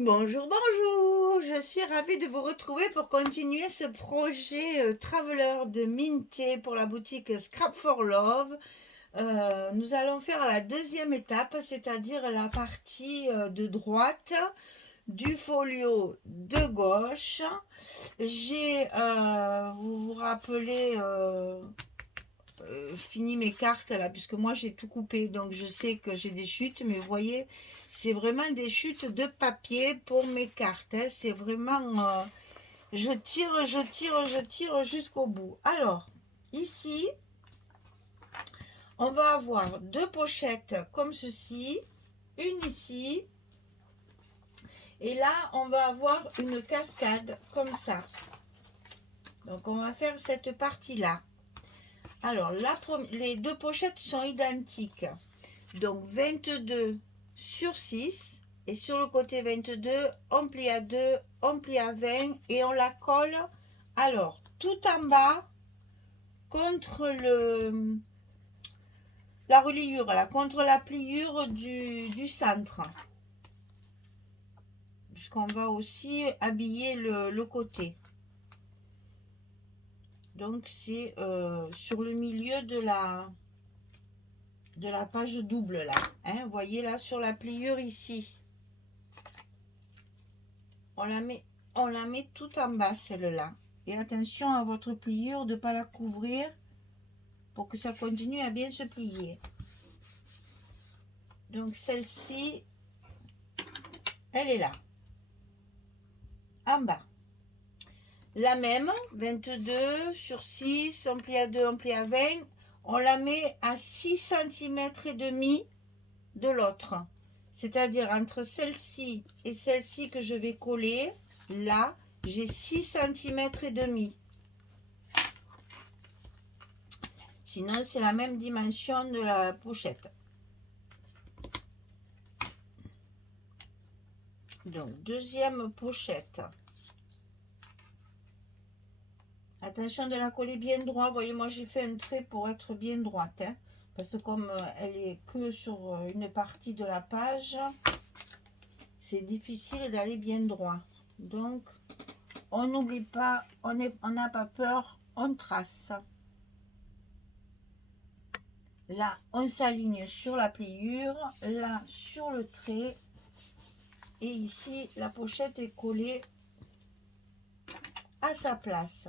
Bonjour, bonjour! Je suis ravie de vous retrouver pour continuer ce projet Traveler de Minté pour la boutique Scrap for Love. Nous allons faire la deuxième étape, c'est-à-dire la partie de droite du folio de gauche. Vous vous rappelez, fini mes cartes là, puisque moi j'ai tout coupé, donc je sais que j'ai des chutes, mais vous voyez, c'est vraiment des chutes de papier pour mes cartes, hein. C'est vraiment, je tire, je tire, je tire jusqu'au bout. Alors, ici, on va avoir deux pochettes comme ceci, une ici, et là, on va avoir une cascade comme ça. Donc, on va faire cette partie-là. Alors, les deux pochettes sont identiques. Donc 22 sur 6. Et sur le côté 22, on plie à 2, on plie à 20 et on la colle. Alors, tout en bas, contre la reliure, là, contre la pliure du centre. Puisqu'on va aussi habiller le côté. Donc, c'est sur le milieu de la page double, là. Hein, vous voyez, là, sur la pliure ici. On la met tout en bas, celle-là. Et attention à votre pliure de ne pas la couvrir pour que ça continue à bien se plier. Donc celle-ci, elle est là, en bas. La même, 22 sur 6, on plie à 2, on plie à 20. On la met à 6 cm et demi de l'autre. C'est-à-dire entre celle-ci et celle-ci que je vais coller, là, j'ai 6 cm et demi. Sinon, c'est la même dimension de la pochette. Donc, deuxième pochette. Attention de la coller bien droit. Vous voyez, moi, j'ai fait un trait pour être bien droite. Hein, parce que comme elle est que sur une partie de la page, c'est difficile d'aller bien droit. Donc, on n'oublie pas, on n'a pas peur, on trace. Là, on s'aligne sur la pliure, là, sur le trait. Et ici, la pochette est collée à sa place.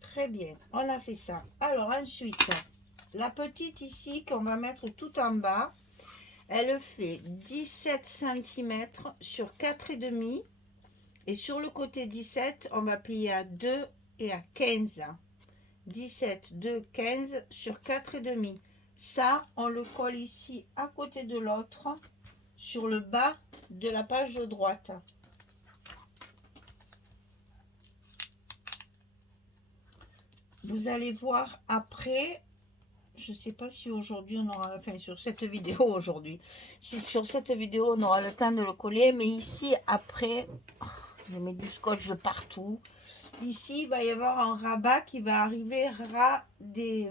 Très bien, on a fait ça. Alors ensuite, la petite ici qu'on va mettre tout en bas, elle fait 17 cm sur 4,5. Et sur le côté 17, on va plier à 2 et à 15. 17, 2, 15 sur 4,5. Ça, on le colle ici à côté de l'autre, sur le bas de la page de droite. Vous allez voir après, je ne sais pas si aujourd'hui on aura, enfin sur cette vidéo aujourd'hui, si sur cette vidéo on aura le temps de le coller, mais ici après, je mets du scotch partout. Ici, il va y avoir un rabat qui va arriver ras des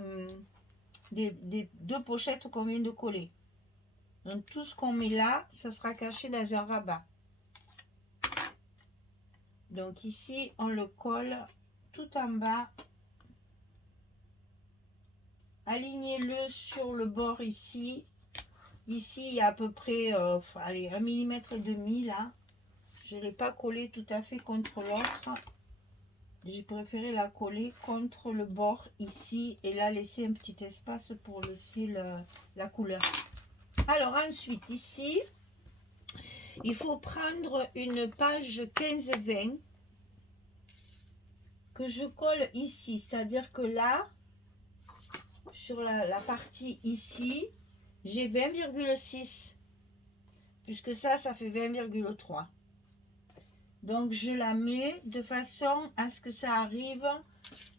deux pochettes qu'on vient de coller. Donc tout ce qu'on met là, ça sera caché dans un rabat. Donc ici, on le colle tout en bas. Alignez-le sur le bord ici. Ici, il y a à peu près allez, 1,5 mm là. Je ne l'ai pas collé tout à fait contre l'autre. J'ai préféré la coller contre le bord ici et là laisser un petit espace pour laisser la couleur. Alors ensuite ici, il faut prendre une page 15-20 que je colle ici. C'est-à-dire que là, sur la partie ici, j'ai 20,6 puisque ça fait 20,3. Donc je la mets de façon à ce que ça arrive,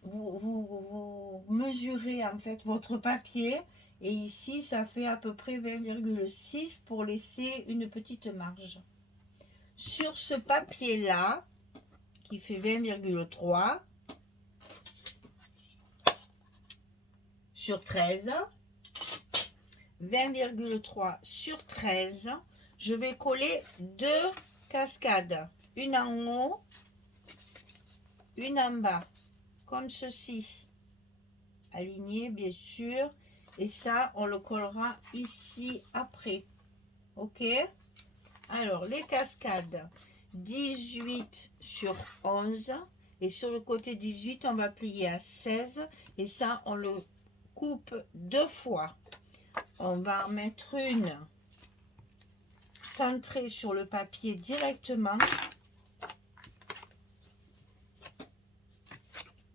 vous mesurez en fait votre papier et ici ça fait à peu près 20,6 pour laisser une petite marge. Sur ce papier là, qui fait 20,3 sur 13, 20,3 sur 13, je vais coller 2 cascades, une en haut, une en bas, comme ceci, aligné bien sûr, et ça on le collera ici après. Ok, alors les cascades 18 sur 11, et sur le côté 18 on va plier à 16, et ça on le coupe 2 fois. On va en mettre une centrée sur le papier directement.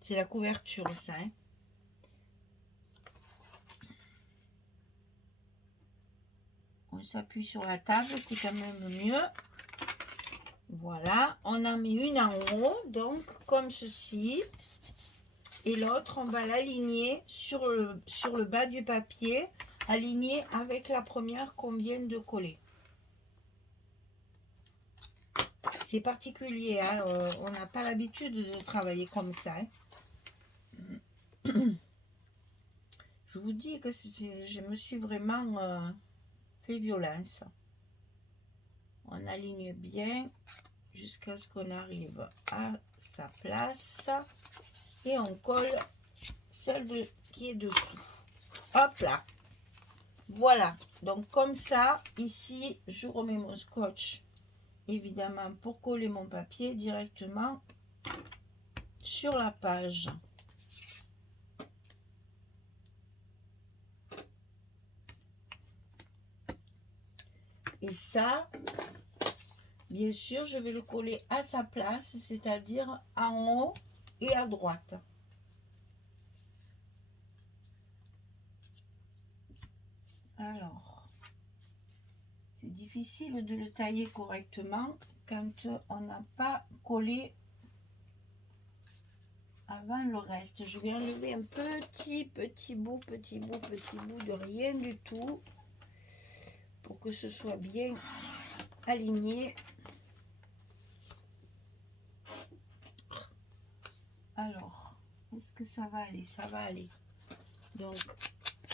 C'est la couverture, ça. Hein. On s'appuie sur la table, c'est quand même mieux. Voilà, on en met une en haut, donc comme ceci. Et l'autre, on va l'aligner sur le bas du papier, aligné avec la première qu'on vient de coller. C'est particulier, hein, on n'a pas l'habitude de travailler comme ça. Hein. Je vous dis que je me suis vraiment fait violence. On aligne bien jusqu'à ce qu'on arrive à sa place et on colle celle qui est dessous. Hop là. Voilà. Donc comme ça, ici, je remets mon scotch, évidemment, pour coller mon papier directement sur la page. Et ça, bien sûr, je vais le coller à sa place, c'est-à-dire en haut et à droite. Alors, c'est difficile de le tailler correctement quand on n'a pas collé avant le reste. Je vais enlever un petit bout de rien du tout pour que ce soit bien aligné. Alors, est-ce que ça va aller? Ça va aller. Donc,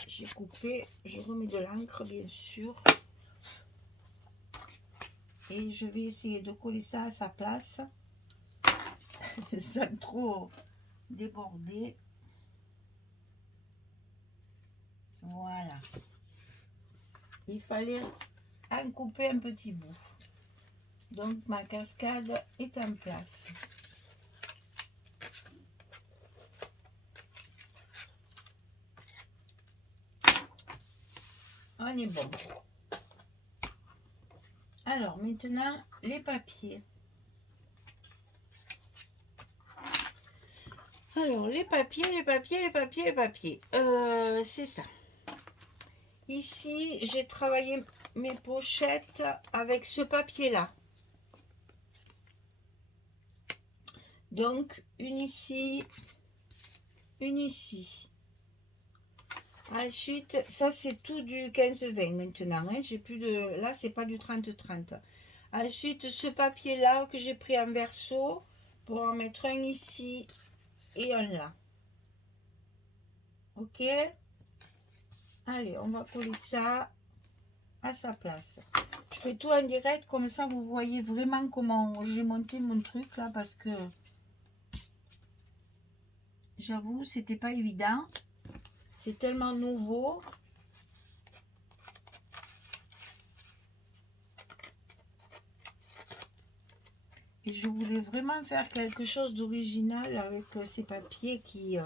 j'ai coupé, je remets de l'encre bien sûr. Et je vais essayer de coller ça à sa place sans trop déborder. Voilà. Il fallait en couper un petit bout. Donc ma cascade est en place. On est bon. Alors maintenant les papiers. Alors les papiers, c'est ça. Ici j'ai travaillé mes pochettes avec ce papier là. Donc une ici, une ici. Ensuite, ça c'est tout du 15-20 maintenant. Hein. J'ai plus de. Là, c'est pas du 30-30. Ensuite, ce papier-là que j'ai pris en verso pour en mettre un ici et un là. Ok. Allez, on va coller ça à sa place. Je fais tout en direct, comme ça vous voyez vraiment comment j'ai monté mon truc là, parce que j'avoue, c'était pas évident. C'est tellement nouveau. Et je voulais vraiment faire quelque chose d'original avec ces papiers qui,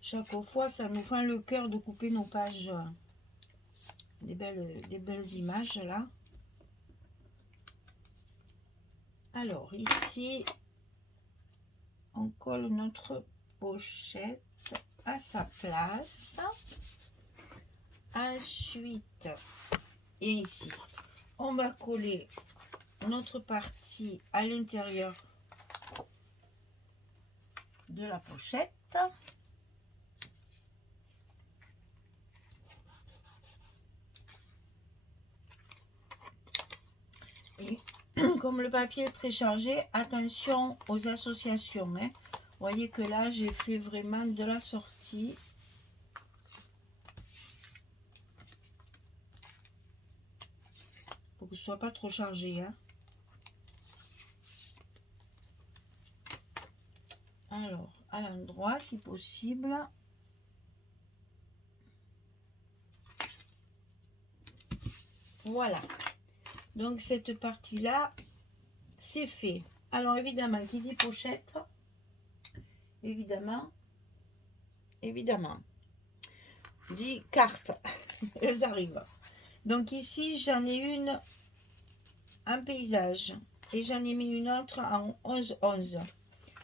chaque fois, ça nous fait le cœur de couper nos pages. Des belles images là. Alors ici, on colle notre pochette à sa place. Ensuite, et ici, on va coller notre partie à l'intérieur de la pochette. Et comme le papier est très chargé, attention aux associations. Hein. Vous voyez que là, j'ai fait vraiment de la sortie. Faut que ce soit pas trop chargé, hein. Alors, à l'endroit, si possible. Voilà. Donc, cette partie-là, c'est fait. Alors, évidemment, qui dit pochette, évidemment, dit carte. Elles arrivent. Donc, ici, j'en ai une en paysage. Et j'en ai mis une autre en 11-11.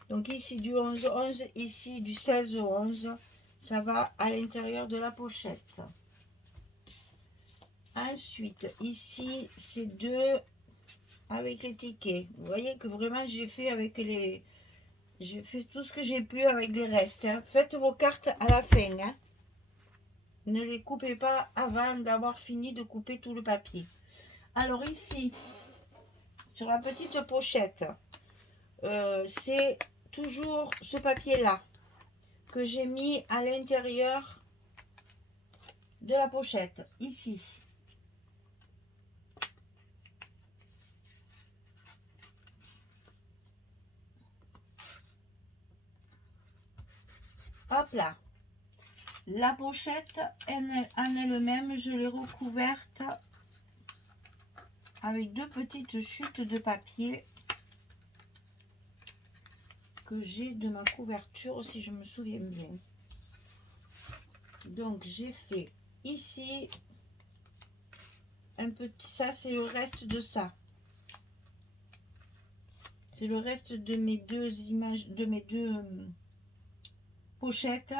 Donc ici du 11-11, ici du 16-11, ça va à l'intérieur de la pochette. Ensuite, ici, c'est deux avec les tickets. Vous voyez que vraiment, j'ai fait avec les... J'ai fait tout ce que j'ai pu avec les restes, hein. Faites vos cartes à la fin, hein. Ne les coupez pas avant d'avoir fini de couper tout le papier. Alors ici, sur la petite pochette, c'est toujours ce papier-là que j'ai mis à l'intérieur de la pochette, ici. Hop là. La pochette en elle-même, je l'ai recouverte avec deux petites chutes de papier que j'ai de ma couverture, si je me souviens bien. Donc j'ai fait ici un petit, ça c'est le reste de ça. C'est le reste de mes deux images, de mes deux pochettes.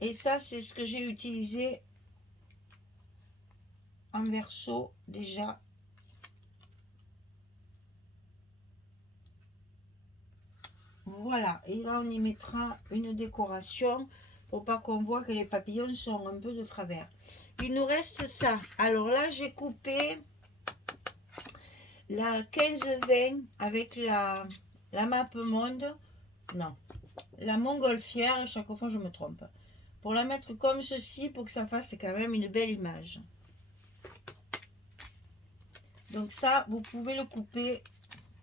Et ça c'est ce que j'ai utilisé en verso déjà. Voilà, et là on y mettra une décoration pour pas qu'on voit que les papillons sont un peu de travers. Il nous reste ça. Alors là j'ai coupé la 15-20 avec la map monde. Non, la montgolfière, chaque fois je me trompe. Pour la mettre comme ceci, pour que ça fasse quand même une belle image. Donc ça, vous pouvez le couper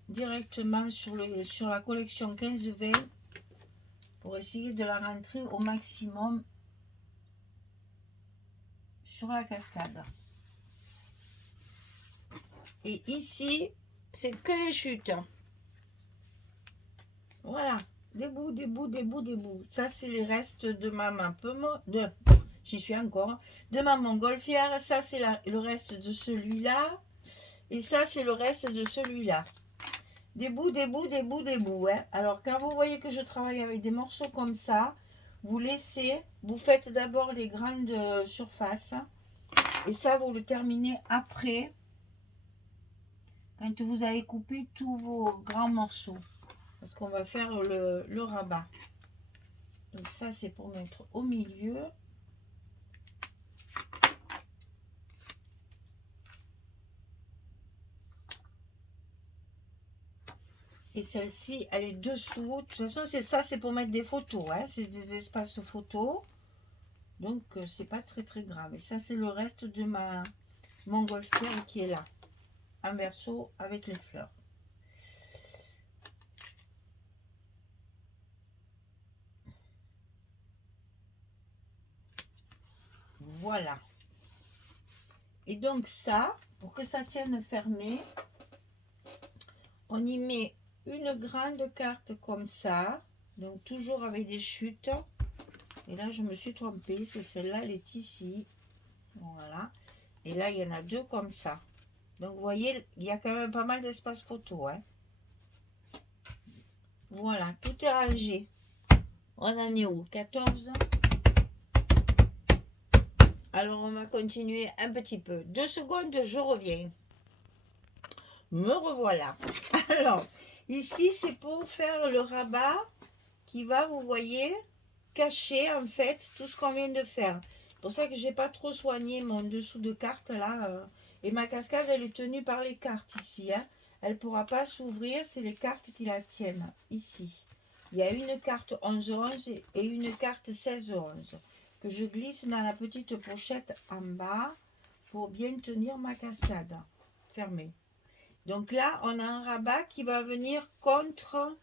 directement sur la collection 15-20 pour essayer de la rentrer au maximum sur la cascade. Et ici, c'est que les chutes. Voilà, des bouts, des bouts, des bouts, des bouts. Ça, c'est les restes de ma main. J'y suis encore. De ma montgolfière. Ça, c'est le reste de celui-là. Et ça, c'est le reste de celui-là. Des bouts, des bouts, des bouts, des bouts. Hein. Alors, quand vous voyez que je travaille avec des morceaux comme ça, vous laissez, vous faites d'abord les grandes surfaces. Et ça, vous le terminez après, quand vous avez coupé tous vos grands morceaux. Parce qu'on va faire le rabat. Donc ça, c'est pour mettre au milieu. Et celle-ci, elle est dessous. De toute façon, c'est ça, c'est pour mettre des photos. Hein. C'est des espaces photos. Donc, c'est pas très très grave. Et ça, c'est le reste de ma montgolfière qui est là. En verso avec les fleurs. Voilà. Et donc ça, pour que ça tienne fermé, on y met une grande carte comme ça. Donc toujours avec des chutes. Et là, je me suis trompée. C'est celle-là, elle est ici. Voilà. Et là, il y en a deux comme ça. Donc, vous voyez, il y a quand même pas mal d'espace photo. Hein. Voilà, tout est rangé. On en est où? 14. Alors, on va continuer un petit peu. 2 secondes, je reviens. Me revoilà. Alors, ici, c'est pour faire le rabat qui va, vous voyez, cacher en fait tout ce qu'on vient de faire. C'est pour ça que j'ai pas trop soigné mon dessous de carte là. Et ma cascade, elle est tenue par les cartes ici. Hein. Elle ne pourra pas s'ouvrir, c'est les cartes qui la tiennent ici. Il y a une carte 11-11 et une carte 16-11 que je glisse dans la petite pochette en bas pour bien tenir ma cascade fermée. Donc là, on a un rabat qui va venir contre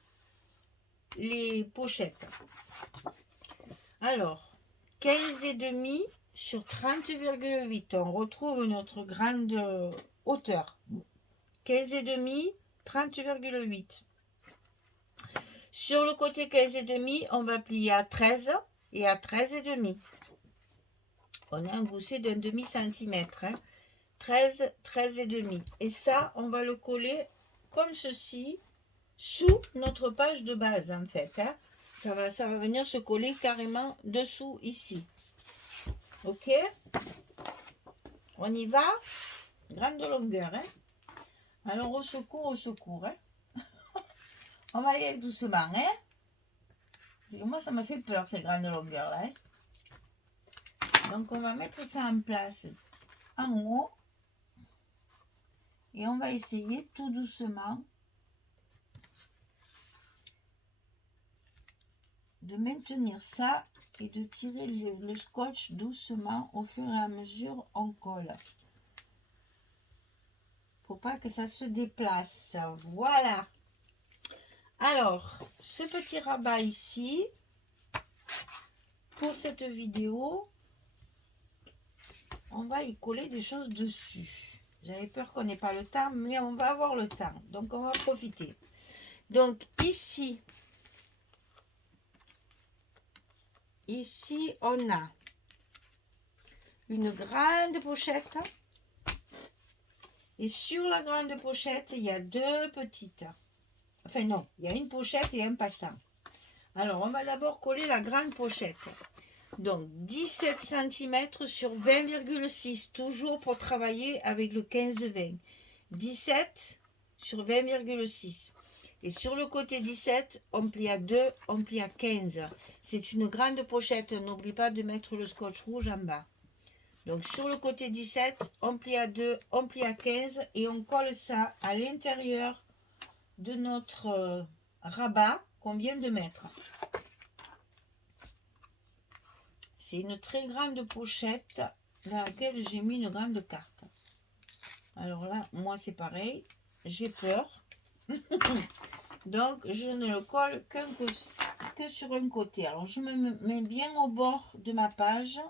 les pochettes. Alors, 15,5 sur 30,8. On retrouve notre grande hauteur. 15,5, 30,8. Sur le côté 15,5, on va plier à 13 et à 13,5. On a un gousset d'un demi-centimètre. 13, 13,5. Et ça, on va le coller comme ceci sous notre page de base en fait. Ça va venir se coller carrément dessous ici. Ok, on y va. Grande longueur. Alors au secours, au secours. On va y aller doucement. Moi, ça me fait peur ces grandes longueurs là. Donc on va mettre ça en place en haut. Et on va essayer tout doucement de maintenir ça et de tirer le scotch doucement au fur et à mesure on colle. Faut pas que ça se déplace. Voilà. Alors, ce petit rabat ici, pour cette vidéo, on va y coller des choses dessus. J'avais peur qu'on n'ait pas le temps, mais on va avoir le temps. Donc, on va profiter. Donc, ici, on a une grande pochette. Et sur la grande pochette, il y a deux petites. Enfin, non, il y a une pochette et un passant. Alors, on va d'abord coller la grande pochette. Donc, 17 cm sur 20,6. Toujours pour travailler avec le 15-20. 17 sur 20,6. Et sur le côté 17, on plie à 2, on plie à 15. C'est une grande pochette. N'oublie pas de mettre le scotch rouge en bas. Donc, sur le côté 17, on plie à 2, on plie à 15 et on colle ça à l'intérieur de notre rabat qu'on vient de mettre. C'est une très grande pochette dans laquelle j'ai mis une grande carte. Alors là, moi c'est pareil, j'ai peur. Donc, je ne le colle que sur un côté. Alors, je me mets bien au bord de ma page.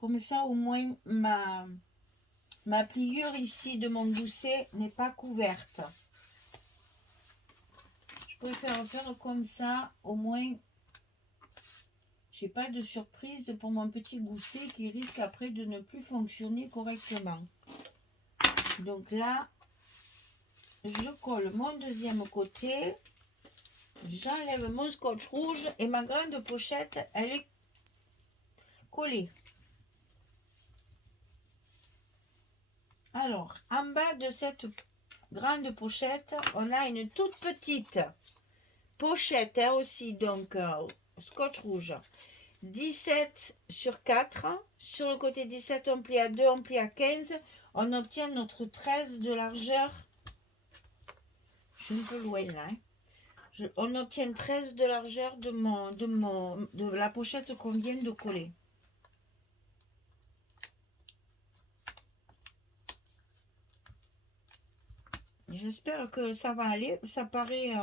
Comme ça, au moins, ma pliure ici de mon gousset n'est pas couverte. Je préfère faire comme ça, au moins, j'ai pas de surprise pour mon petit gousset qui risque après de ne plus fonctionner correctement. Donc là, je colle mon deuxième côté. J'enlève mon scotch rouge et ma grande pochette, elle est collée. Alors, en bas de cette grande pochette, on a une toute petite pochette aussi, donc scotch rouge. 17 sur 4. Sur le côté 17, on plie à 2, on plie à 15. On obtient notre 13 de largeur. Je suis un peu loin là. On obtient 13 de largeur de la pochette qu'on vient de coller. J'espère que ça va aller. Ça paraît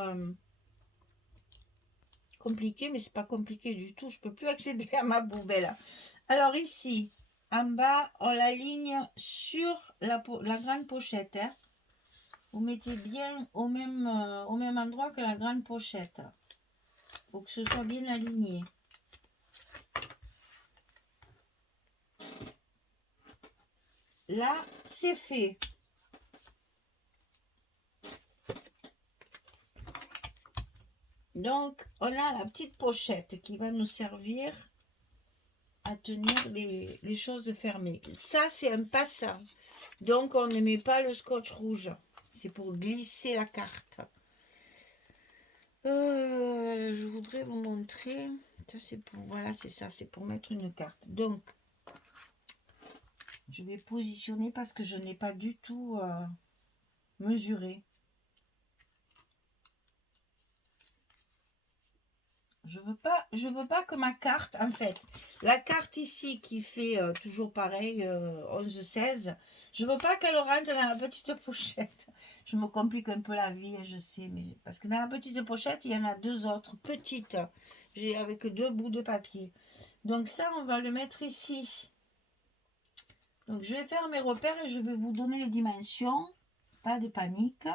compliqué, mais c'est pas compliqué du tout. Je peux plus accéder à ma poubelle. Alors ici, en bas, on l'aligne sur la grande pochette. Vous mettez bien au même endroit que la grande pochette. Pour que ce soit bien aligné. Là, c'est fait. Donc, on a la petite pochette qui va nous servir à tenir les choses fermées. Ça, c'est un passant. Donc, on ne met pas le scotch rouge. C'est pour glisser la carte. Je voudrais vous montrer. Ça, c'est pour... Voilà, c'est ça. C'est pour mettre une carte. Donc, je vais positionner parce que je n'ai pas du tout mesuré. Je veux pas que ma carte, en fait, la carte ici qui fait toujours pareil, 11-16, je veux pas qu'elle rentre dans la petite pochette. Je me complique un peu la vie, je sais, mais parce que dans la petite pochette, il y en a deux autres petites. J'ai avec deux bouts de papier. Donc ça, on va le mettre ici. Donc je vais faire mes repères et je vais vous donner les dimensions. Pas de panique.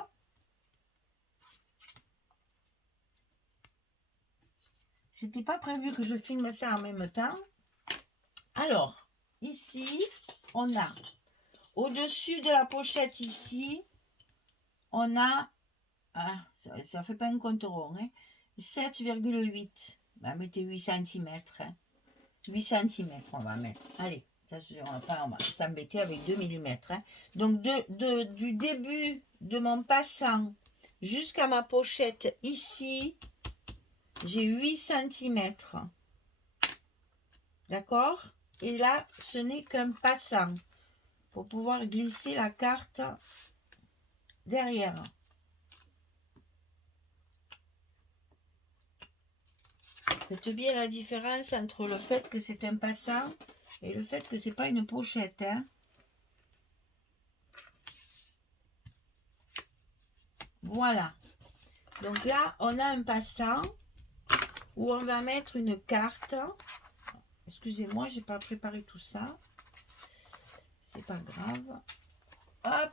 C'était pas prévu que je filme ça en même temps. Alors, ici, on a au-dessus de la pochette ici, on a, ça fait pas un compte rond, hein, 7,8. On va mettre 8 cm. Hein. 8 cm, on va mettre. Allez, ça, on va s'embêter avec 2 mm. Hein. Donc, du début de mon passant jusqu'à ma pochette ici, j'ai 8 cm. D'accord? Et là, ce n'est qu'un passant pour pouvoir glisser la carte derrière. Faites bien la différence entre le fait que c'est un passant et le fait que c'est pas une pochette. Hein. Voilà. Donc là, on a un passant où on va mettre une carte. Excusez-moi, j'ai pas préparé tout ça. C'est pas grave. Hop.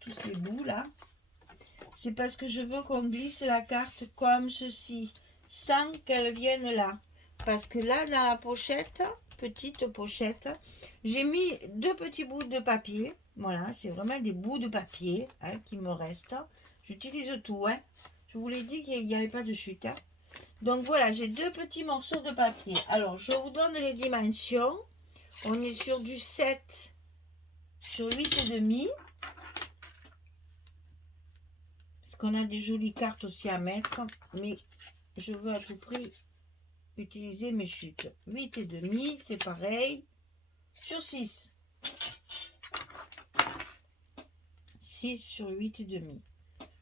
Tous ces bouts là. C'est parce que je veux qu'on glisse la carte comme ceci, sans qu'elle vienne là. Parce que là, dans la pochette, petite pochette, j'ai mis deux petits bouts de papier. Voilà, c'est vraiment des bouts de papier hein, qui me restent. J'utilise tout. Hein. Je vous l'ai dit qu'il n'y avait pas de chute. Hein. Donc voilà, j'ai deux petits morceaux de papier. Alors, je vous donne les dimensions. On est sur du 7 sur 8,5. Parce qu'on a des jolies cartes aussi à mettre. Mais je veux à tout prix utiliser mes chutes. 8,5, c'est pareil. Sur 6. 6 sur 8,5.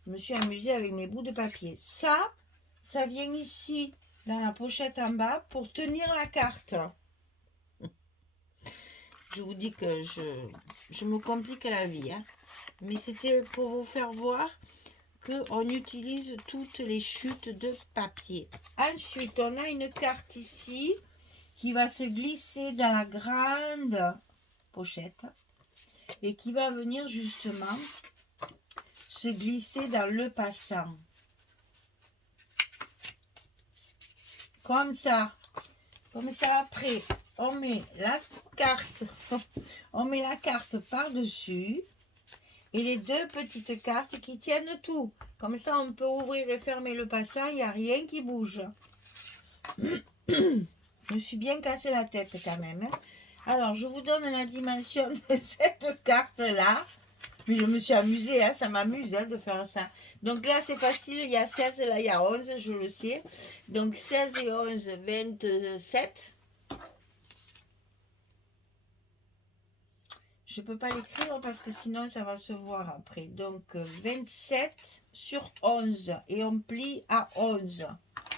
Je me suis amusée avec mes bouts de papier. Ça vient ici, dans la pochette en bas, pour tenir la carte. Je vous dis que je me complique la vie. Hein. Mais c'était pour vous faire voir qu'on utilise toutes les chutes de papier. Ensuite, on a une carte ici qui va se glisser dans la grande pochette et qui va venir justement se glisser dans le passant. Comme ça. Comme ça, après, on met la carte, on met la carte par-dessus et les deux petites cartes qui tiennent tout. Comme ça, on peut ouvrir et fermer le passant, il n'y a rien qui bouge. Je me suis bien cassé la tête quand même. Hein. Alors, je vous donne la dimension de cette carte-là. Mais je me suis amusée, hein, ça m'amuse hein, de faire ça. Donc là, c'est facile, il y a 16, là, il y a 11, je le sais. Donc 16 et 11, 27. Je ne peux pas l'écrire parce que sinon, ça va se voir après. Donc 27 sur 11. Et on plie à 11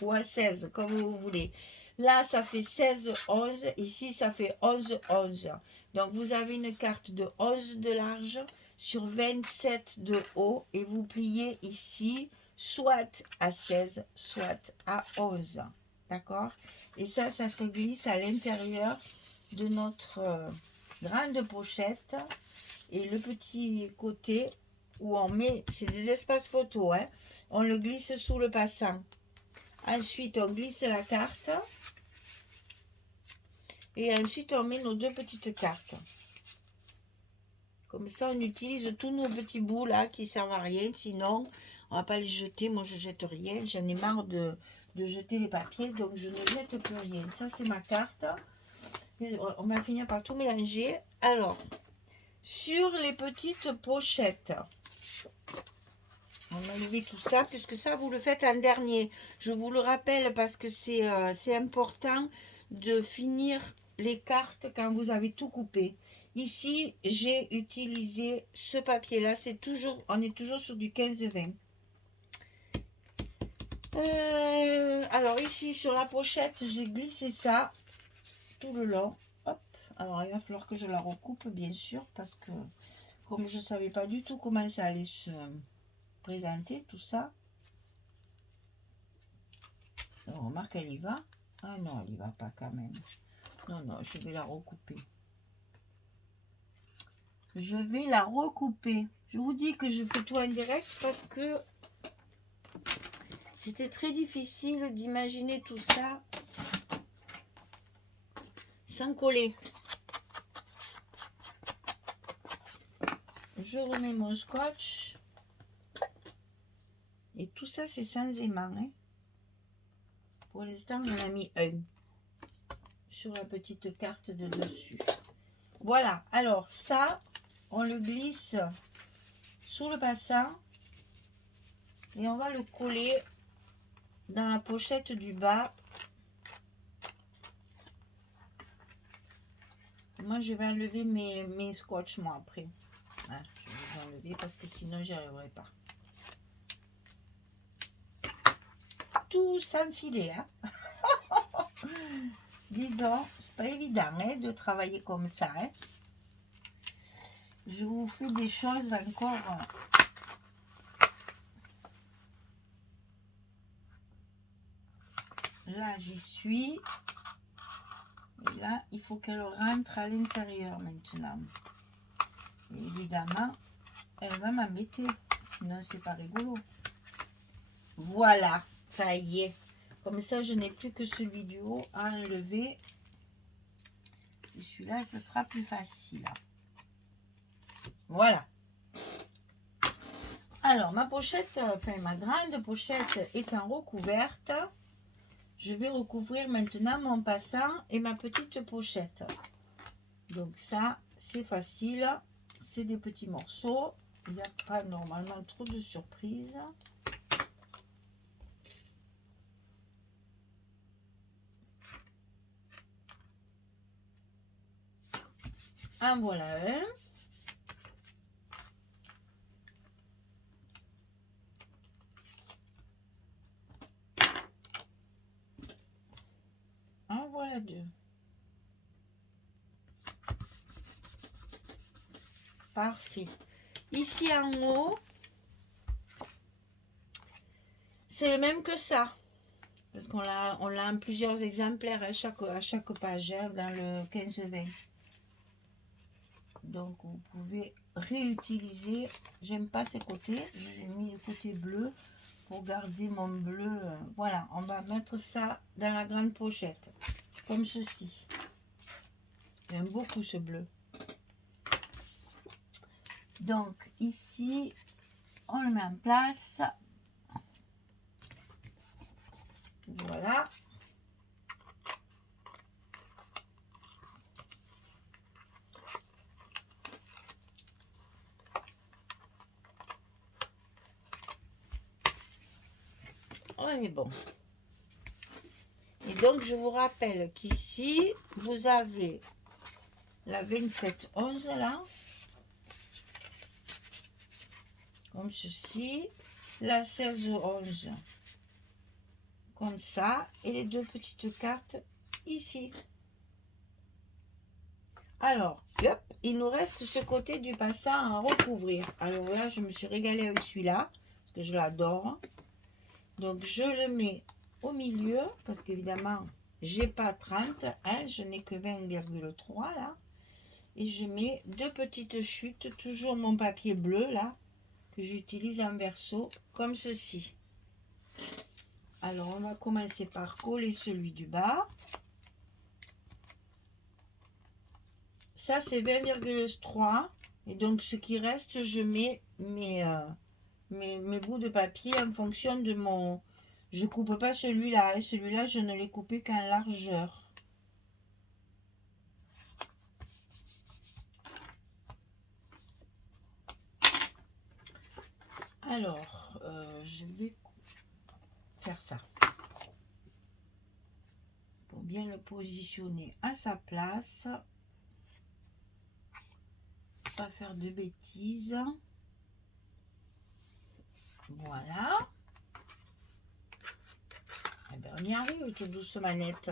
ou à 16, comme vous voulez. Là, ça fait 16, 11. Ici, ça fait 11, 11. Donc, vous avez une carte de 11 de large sur 27 de haut et vous pliez ici soit à 16, soit à 11. D'accord? Et ça se glisse à l'intérieur de notre grande pochette. Et le petit côté où on met, c'est des espaces photos, hein, on le glisse sous le passant. Ensuite, on glisse la carte. Et ensuite, on met nos deux petites cartes. Comme ça, on utilise tous nos petits bouts là qui servent à rien. Sinon, on va pas les jeter. Moi, je jette rien. J'en ai marre de jeter les papiers. Donc, je ne jette plus rien. Ça, c'est ma carte. Et on va finir par tout mélanger. Alors, sur les petites pochettes, on va enlever tout ça, puisque ça, vous le faites en dernier. Je vous le rappelle parce que c'est important de finir les cartes quand vous avez tout coupé. Ici, j'ai utilisé ce papier-là. On est toujours sur du 15-20. Alors ici sur la pochette, j'ai glissé ça tout le long. Hop. Alors il va falloir que je la recoupe bien sûr parce que comme je ne savais pas du tout comment ça allait se présenter tout ça. On remarque elle y va. Ah non, elle y va pas quand même. Non, non, je vais la recouper. Je vais la recouper. Je vous dis que je fais tout en direct parce que c'était très difficile d'imaginer tout ça sans coller. Je remets mon scotch. Et tout ça, c'est sans aimant. Hein. Pour l'instant, on en a mis un sur la petite carte de dessus. Voilà. Alors, ça, on le glisse sous le passant. Et on va le coller dans la pochette du bas. Moi, je vais enlever mes scotch, moi, après. Ah, je vais les enlever parce que sinon, j'y arriverai pas. Tout sans filet, hein. Dis donc, c'est pas évident hein, de travailler comme ça. Hein. Je vous fais des choses encore. Là, j'y suis. Et là, il faut qu'elle rentre à l'intérieur maintenant. Et évidemment, elle va m'embêter. Sinon, c'est pas rigolo. Voilà, ça y est. Comme ça, je n'ai plus que celui du haut à enlever. Et celui-là, ce sera plus facile. Voilà. Alors, ma pochette, enfin ma grande pochette étant recouverte, je vais recouvrir maintenant mon passant et ma petite pochette. Donc ça, c'est facile. C'est des petits morceaux. Il n'y a pas normalement trop de surprises. En voilà un. En voilà deux. Parfait. Ici en haut, c'est le même que ça. Parce qu'on l'a en plusieurs exemplaires à chaque page, hein, dans le 15-20. Donc vous pouvez réutiliser. J'aime pas ces côtés. J'ai mis le côté bleu pour garder mon bleu. Voilà, on va mettre ça dans la grande pochette. Comme ceci. J'aime beaucoup ce bleu. Donc ici, on le met en place. Voilà. On est bon. Et donc, je vous rappelle qu'ici, vous avez la 2711 là. Comme ceci. La 1611. Comme ça. Et les deux petites cartes ici. Alors, hop, il nous reste ce côté du passant à recouvrir. Alors là, je me suis régalée avec celui-là, parce que je l'adore. Donc, je le mets au milieu, parce qu'évidemment, j'ai pas 30, hein, je n'ai que 20,3 là. Et je mets deux petites chutes, toujours mon papier bleu là, que j'utilise en verso, comme ceci. Alors, on va commencer par coller celui du bas. Ça, c'est 20,3. Et donc, ce qui reste, je mets mes bouts de papier en fonction de mon... Je coupe pas celui-là. Et celui-là, je ne l'ai coupé qu'en largeur. Alors, je vais faire ça. Pour bien le positionner à sa place. Pas faire de bêtises. Voilà. Eh ben, on y arrive tout doucement, manette.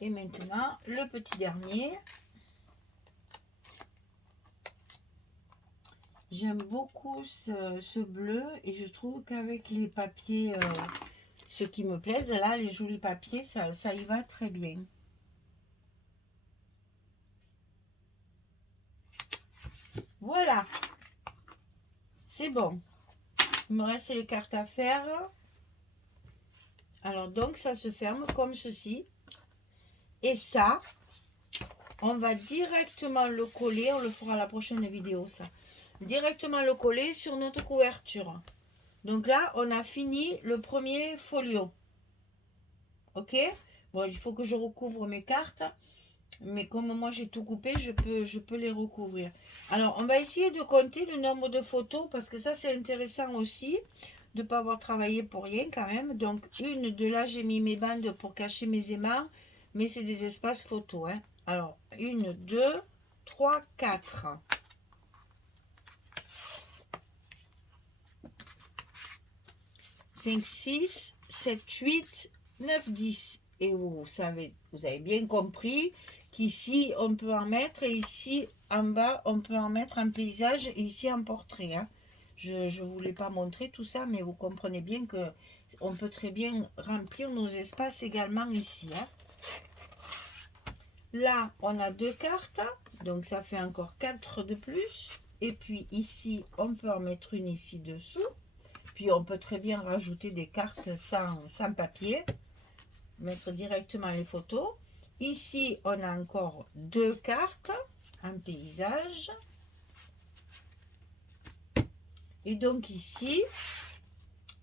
Et maintenant, le petit dernier. J'aime beaucoup ce bleu et je trouve qu'avec les papiers, ceux qui me plaisent, là, les jolis papiers, ça y va très bien. Voilà, c'est bon. Il me reste les cartes à faire. Alors donc, ça se ferme comme ceci. Et ça, on va directement le coller, on le fera à la prochaine vidéo, ça. Directement le coller sur notre couverture. Donc là, on a fini le premier folio. Ok? Bon, il faut que je recouvre mes cartes. Mais comme moi j'ai tout coupé, je peux les recouvrir. Alors, on va essayer de compter le nombre de photos parce que ça, c'est intéressant aussi de ne pas avoir travaillé pour rien quand même. Donc, une de là, j'ai mis mes bandes pour cacher mes aimants, mais c'est des espaces photos. Hein. Alors, 1, 2, 3, 4. 5, 6, 7, 8, 9, 10. Et vous savez, vous avez bien compris qu'ici, on peut en mettre, et ici, en bas, on peut en mettre un paysage, et ici, un portrait. Hein. Je ne voulais pas montrer tout ça, mais vous comprenez bien que on peut très bien remplir nos espaces également ici. Hein. Là, on a 2 cartes, donc ça fait encore 4 de plus. Et puis ici, on peut en mettre une ici dessous. Puis on peut très bien rajouter des cartes sans papier. Mettre directement les photos. Ici, on a encore 2 cartes. Un paysage. Et donc ici,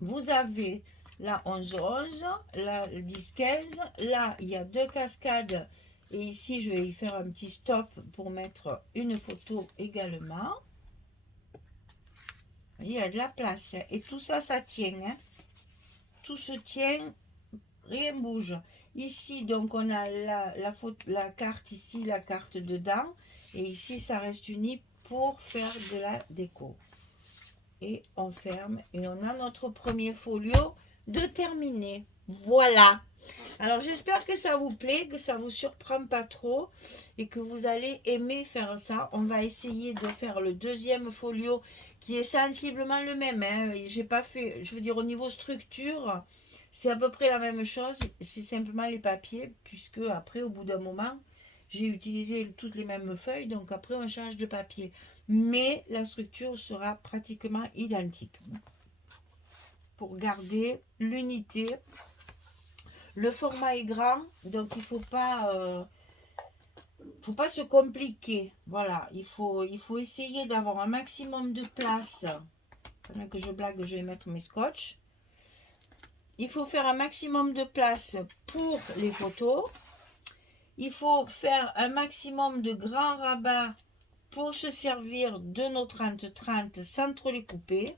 vous avez la 11-11, la 10-15. Là, il y a 2 cascades. Et ici, je vais y faire un petit stop pour mettre une photo également. Il y a de la place. Et tout ça, ça tient. Hein. Tout se tient, rien bouge. Ici, donc, on a la carte ici, la carte dedans. Et ici, ça reste uni pour faire de la déco. Et on ferme. Et on a notre premier folio de terminé. Voilà. Alors, j'espère que ça vous plaît, que ça vous surprend pas trop et que vous allez aimer faire ça. On va essayer de faire le deuxième folio qui est sensiblement le même. Hein. J'ai pas fait, je veux dire, au niveau structure, c'est à peu près la même chose. C'est simplement les papiers, puisque après, au bout d'un moment, j'ai utilisé toutes les mêmes feuilles. Donc, après, on change de papier. Mais la structure sera pratiquement identique. Pour garder l'unité. Le format est grand, donc il faut pas se compliquer. Voilà, il faut essayer d'avoir un maximum de place. Pendant que je blague, je vais mettre mes scotch. Il faut faire un maximum de place pour les photos. Il faut faire un maximum de grands rabats pour se servir de nos 30-30 sans trop les couper.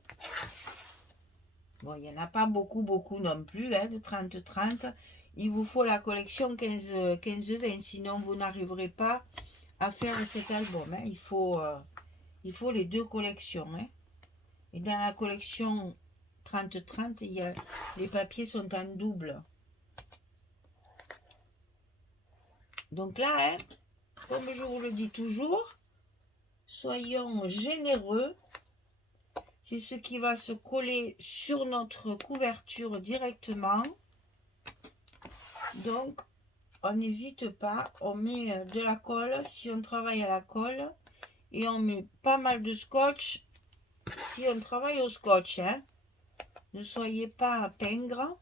Bon, il n'y en a pas beaucoup non plus, hein, de 30-30. Il vous faut la collection 15-20, sinon vous n'arriverez pas à faire cet album. Hein. Il faut les 2 collections. Hein. Et dans la collection 30-30, les papiers sont en double. Donc là, hein, comme je vous le dis toujours, soyons généreux. C'est ce qui va se coller sur notre couverture directement. Donc, on n'hésite pas. On met de la colle si on travaille à la colle. Et on met pas mal de scotch si on travaille au scotch. Hein. Ne soyez pas pingre.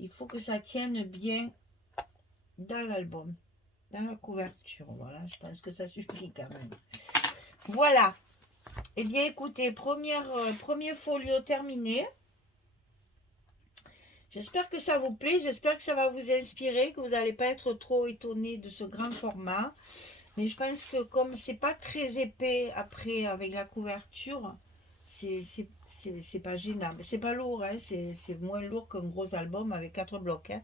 Il faut que ça tienne bien dans l'album. Dans la couverture. Voilà, je pense que ça suffit quand même. Voilà. Eh bien, écoutez, premier folio terminé. J'espère que ça vous plaît. J'espère que ça va vous inspirer, que vous n'allez pas être trop étonné de ce grand format. Mais je pense que comme c'est pas très épais après avec la couverture, c'est pas gênant. C'est pas lourd, hein, c'est moins lourd qu'un gros album avec 4 blocs. Hein.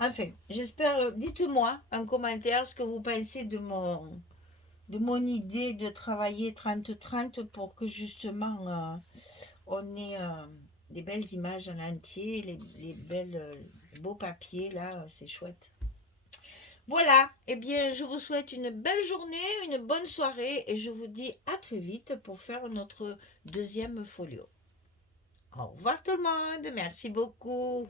Enfin, j'espère, dites-moi en commentaire ce que vous pensez de mon idée de travailler 30-30 pour que justement on ait des belles images en entier, les belles, beaux papiers là, c'est chouette. Voilà, eh bien je vous souhaite une belle journée, une bonne soirée et je vous dis à très vite pour faire notre deuxième folio. Au revoir tout le monde, merci beaucoup.